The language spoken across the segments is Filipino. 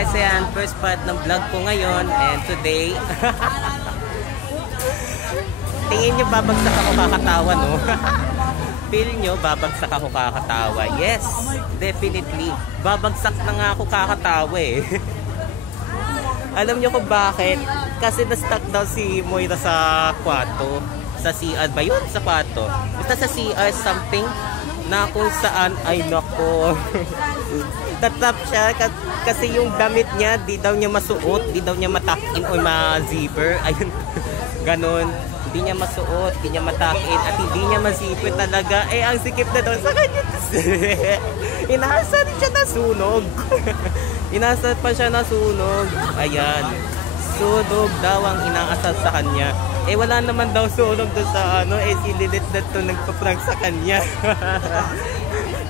guys, ayan, first part ng vlog ko ngayon. And today, tingin nyo babagsak ako kakatawa, no? Feel nyo babagsak ako kakatawa? Yes, definitely. Babagsak na nga ako kakatawa eh. Alam nyo kung bakit? Kasi na-stuck daw si Moira sa kwarto. Sa CR ba yun? Sa kwarto. Basta sa CR something na kung saan, ay nako. Tatrap siya kasi yung damit niya di daw niya masuot, di daw niya matakin o ma-zipper. Ayun, ganon. Hindi niya masuot, hindi niya matakin at hindi niya ma-zipper talaga. Eh, ang sikip na daw sa kanya. Inasar siya na sunog. Inasar pa siya na sunog. Ayan. Sunog daw ang inaasar sa kanya. Eh, wala naman daw sunog doon sa ano. Eh, si Lilith na ito nagpa-prank sa kanya.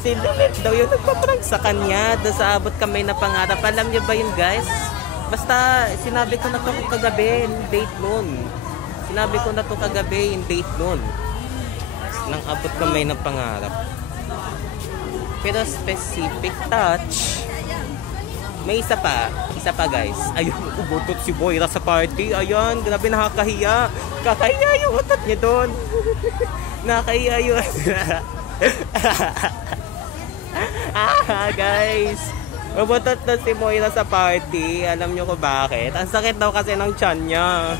Si Lilith daw yung nagpa-prank sa kanya. Doon sa abot kamay na pangarap. Alam niyo ba yun, guys? Basta, sinabi ko na ito kagabi, date noon. Sinabi ko na ito kagabi, yung date noon. Nang abot kamay na pangarap. Pero specific touch. May isa pa guys. Ayun, ubutot si Moira sa party. Ayan, grabe nakakahiya. Kakahiya yung utot niya doon. Nakakahiya yun. Guys. Ubutot na si Moira sa party. Alam nyo ko bakit? Ang sakit daw kasi ng tiyan niya.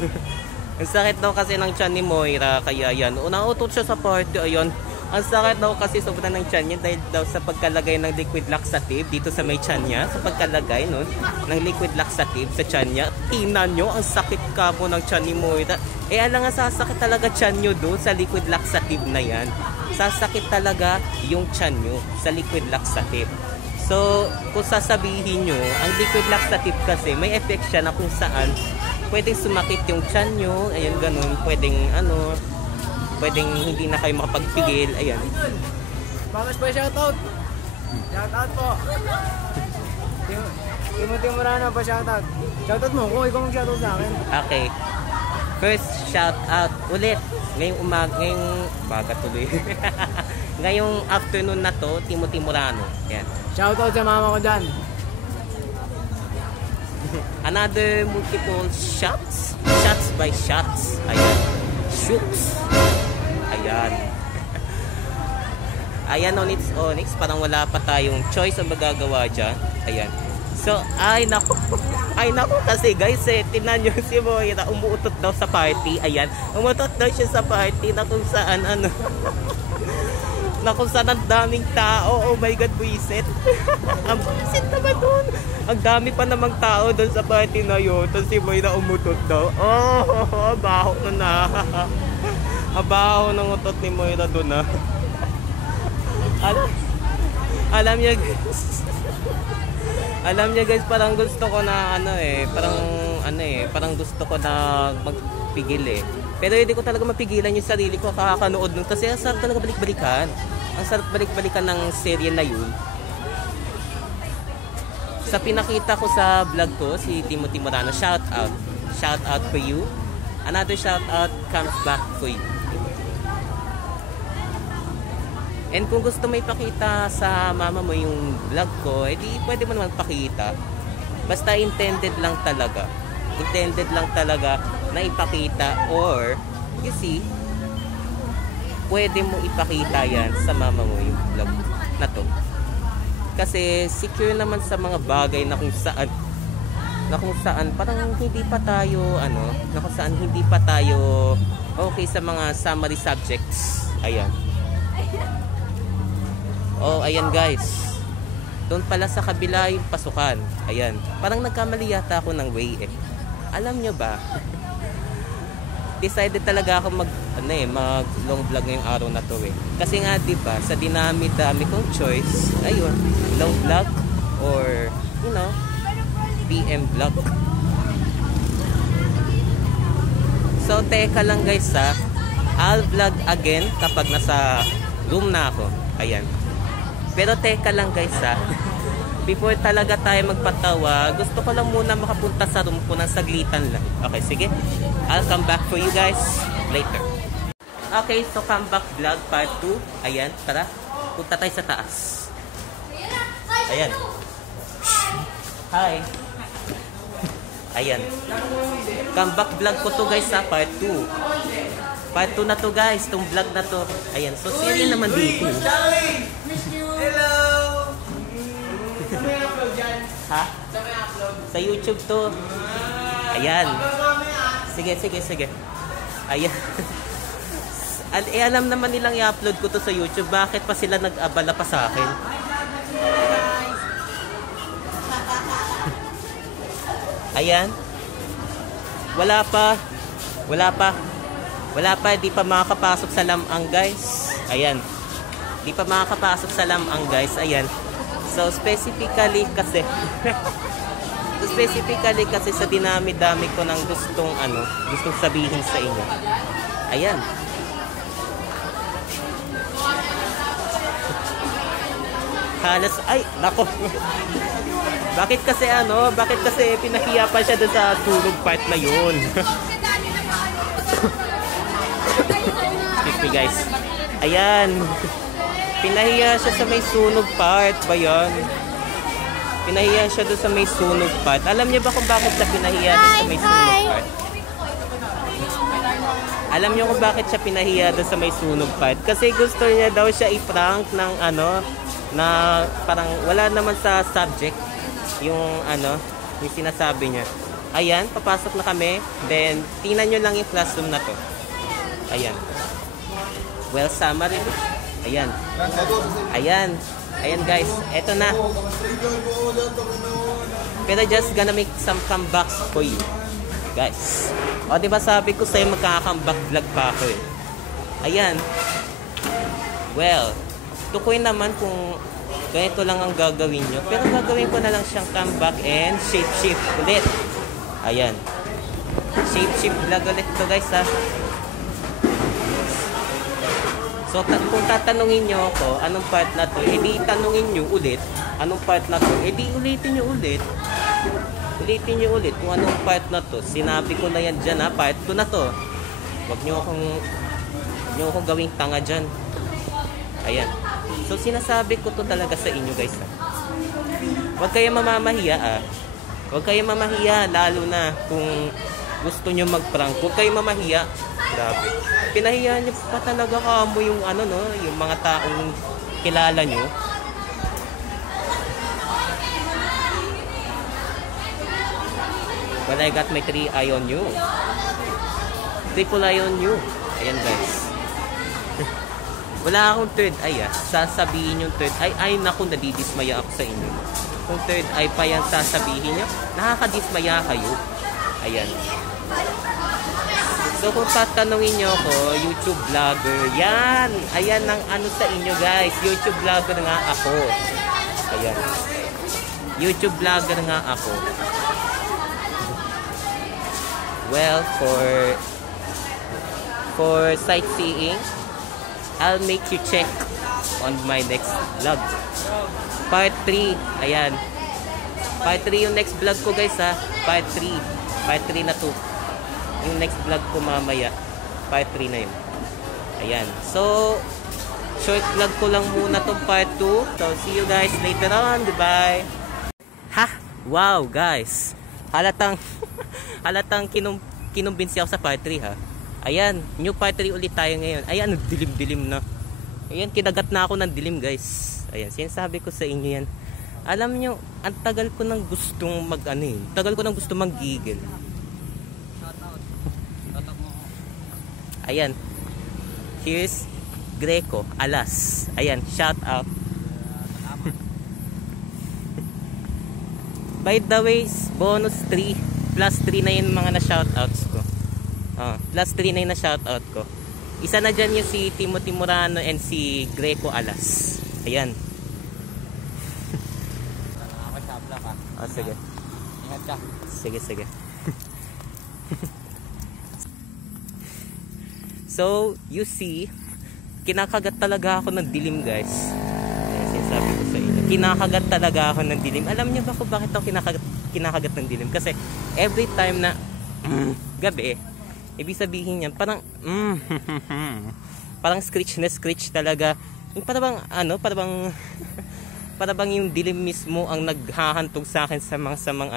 Ang sakit daw kasi ng tiyan ni Moira. Kaya yan, unautot siya sa party. Ayun. Ang sakit daw kasi sobrang ng tiyan niya dahil daw sa pagkalagay ng liquid laxative dito sa may tiyan niya. Sa pagkalagay nun, ng liquid laxative sa tiyan niya. Tingnan nyo, ang sakit ka po ng tiyan ni Moira. Eh, alam nga, sasakit talaga tiyan nyo doon sa liquid laxative na yan. Sasakit talaga yung tiyan nyo sa liquid laxative. So, kung sasabihin nyo, ang liquid laxative kasi may effect siya na kung saan pwedeng sumakit yung tiyan nyo. Ayun, ganun. Pwedeng, pwedeng hindi na kayo makapagpigil. Ayan. Bamas po, shoutout. Shoutout po. Timothy Morano po, shoutout. Shoutout mo kung ikaw mag-shoutout sa akin. Okay. First shoutout ulit. Ngayong baga tuloy. Ngayong afternoon na to, Timothy Morano. Ayan. Shoutout sa mama ko dyan. Another multiple shots. Shots by shots. Ayan. Shoots. Ayan. Ayan, Onyx. Parang wala pa tayong choice ang magagawa dyan. Ayan. So, ay naku kasi guys, tinan nyo si Moira, umuutot daw sa party. Ayan. Umuutot daw siya sa party na kung saan, na kung saan ang daming tao. Oh my God, buisit. Ang buisit naman doon. Ang dami pa namang tao doon sa party na yun. Tapos si Moira umutot daw. Oh, baho na. Abaho ng utot ni Moira doon na. Alam niya guys, parang gusto ko na parang gusto ko na magpigil eh. Pero hindi ko talaga mapigilan yung sarili ko kakanood nun kasi ang sarap talaga balik-balikan. Ang sarap balik-balikan ng serye na yun. Sa pinakita ko sa vlog ko, si Timothy Morano, shout out for you. Another shout out comes back for you. And kung gusto mo ipakita sa mama mo yung vlog ko, edi pwede mo naman pakita. Basta intended lang talaga na ipakita, or you see, pwede mo ipakita yan sa mama mo yung vlog na to. Kasi secure naman sa mga bagay na kung saan parang hindi pa tayo okay sa mga summary subjects. Ayan. Oh, ayan guys. Doon pala sa kabila yung pasukan. Ayan. Parang nagkamali yata ako ng way eh. Alam nyo ba? Decided talaga ako mag long vlog ngayong araw na to eh. Kasi nga 'di ba, sa dinami-dami kong choice, ayun, long vlog or PM vlog. So teka lang guys I'll vlog again kapag nasa room na ako. Ayan. Pero teka lang guys before talaga tayo magpatawa, gusto ko lang muna makapunta sa room ko ng saglitan lang. Okay, sige. I'll come back for you guys later. Okay, so comeback vlog part 2. Ayan, tara. Punta tayo sa taas. Ayan. Hi. Ayan. Comeback vlog ko to guys sa part 2. Part 2 na to guys, tong vlog na to. Ayan, so serye naman dito. Hello! Ha? Sa YouTube to. Ayan. Sige. Ayan. Alam naman nilang i-upload ko to sa YouTube. Bakit pa sila nag-abala pa sa akin? Ayan. Wala pa. Di pa makakapasok sa lamang guys. Ayan. Di pa makakapasok sa lamang guys. Ayan. So specifically kasi sa dinami-dami ko ng gustong sabihin sa inyo. Ayan. Halos, ay, nako. Bakit kasi pinahiya pa siya doon sa tulog part na yun. Excuse me guys. Ayan. Pinahiya siya sa may sunog part ba yan? Pinahiya siya doon sa may sunog part. Alam niyo ba kung bakit siya pinahiya doon sa may sunog part? Alam niyo kung bakit siya pinahiya doon sa may sunog part? Kasi gusto niya daw siya i-prank ng na parang wala naman sa subject yung yung sinasabi niya. Ayan, papasok na kami. Then, tingnan nyo lang yung classroom na to. Ayan. Well, summary. Ayan. Ayan guys, eto na. Pero just gonna make some comebacks for you guys. O diba sabi ko sa'yo magkaka-comeback vlog pa ako eh. Ayan. Well, tukoy naman kung ganito lang ang gagawin nyo. Pero gagawin ko na lang siyang comeback and shape-shift ulit. Ayan. Shape-shift vlog ulit to guys ha. So kung tatanungin nyo ako anong part na to, edi tanungin nyo ulit anong part na to, edi ulitin nyo ulit. Ulitin nyo ulit kung anong part na to. Sinabi ko na yan dyan ha, part 2 na to. Huwag nyo akong gawing tanga dyan. Ayan. So sinasabi ko to talaga sa inyo guys ha. Huwag kayong mamamahiya ha. Huwag kayong mamahiya lalo na kung gusto nyo mag-prank. Huwag kayong mamahiya. Grabe. Pinahiya nyo pa talaga kamo yung yung mga taong kilala nyo. Well, I got my 3 eye on you. Triple eye on you. Ayan guys. Wala akong third eye ah. Sasabihin yung third eye. Ay naku, nadidismaya ako sa inyo. Kung third eye pa yan sasabihin nyo, nakakadismaya kayo. Ayan. So kung tatanungin nyo ako, YouTube vlogger, yan. Ayan ang sa inyo guys. YouTube vlogger nga ako. Ayan. YouTube vlogger nga ako. Well, for sightseeing, I'll make you check on my next vlog. Part 3. Ayan. Part 3 yung next vlog ko guys ha. Part 3. Part 3 na to. Yung next vlog ko mamaya. Part 3 na yun. Ayan. So, short vlog ko lang muna tong part 2. So, see you guys later on. Goodbye. Ha? Wow guys. Halatang kinumbinsi ako sa part 3 ha. Ayan, new part 3 ulit tayo ngayon. Ayan, dilim-dilim na. Ayan, kinagat na ako ng dilim guys. Ayan, sinasabi ko sa inyo yan. Alam nyo, ang tagal ko nang gustong tagal ko nang gustong mag-gigil. Ayan. Here's Greco, Alas. Ayan, shout out. By the way, bonus 3 plus 3 na yung mga na-shoutouts ko. Plus 3 na yung na-shoutout ko. Isa na dyan yung si Timothy Murano and si Greco Alas. Ayan. Nakakasabla ka. Sige. Ingat ka. Sige. So, you see, kinakagat talaga ako ng dilim guys. Ayan, sinasabi ko sa inyo. Kinakagat talaga ako ng dilim. Alam niyo ba kung bakit ako kinakagat ng dilim? Kasi every time na gabi, ibig sabihin yan, parang parang screech na screech talaga. Yung parang parang yung dilim mismo ang naghahantog sa akin sa masamang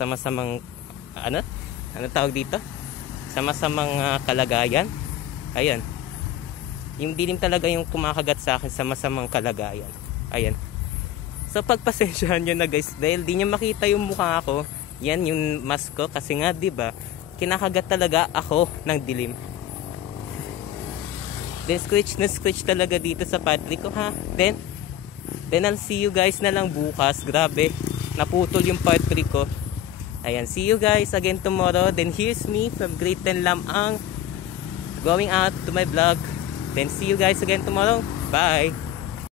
sa masamang ano tawag dito, sa masamang kalagayan. Ayan, yung dilim talaga yung kumakagat sa akin sa masamang kalagayan. Ayan, so pagpasensyahan nyo na guys, dahil di nyo makita yung mukha ko. Yan yung mask ko kasi nga diba kinakagat talaga ako ng dilim. Then scratch na scratch talaga dito sa Patrick ko ha. Then I'll see you guys na lang bukas. Grabe, naputol yung part 3 ko. Ayan, see you guys again tomorrow. Then here's me from Grade 10 Lamang going out to my vlog. Then see you guys again tomorrow. Bye!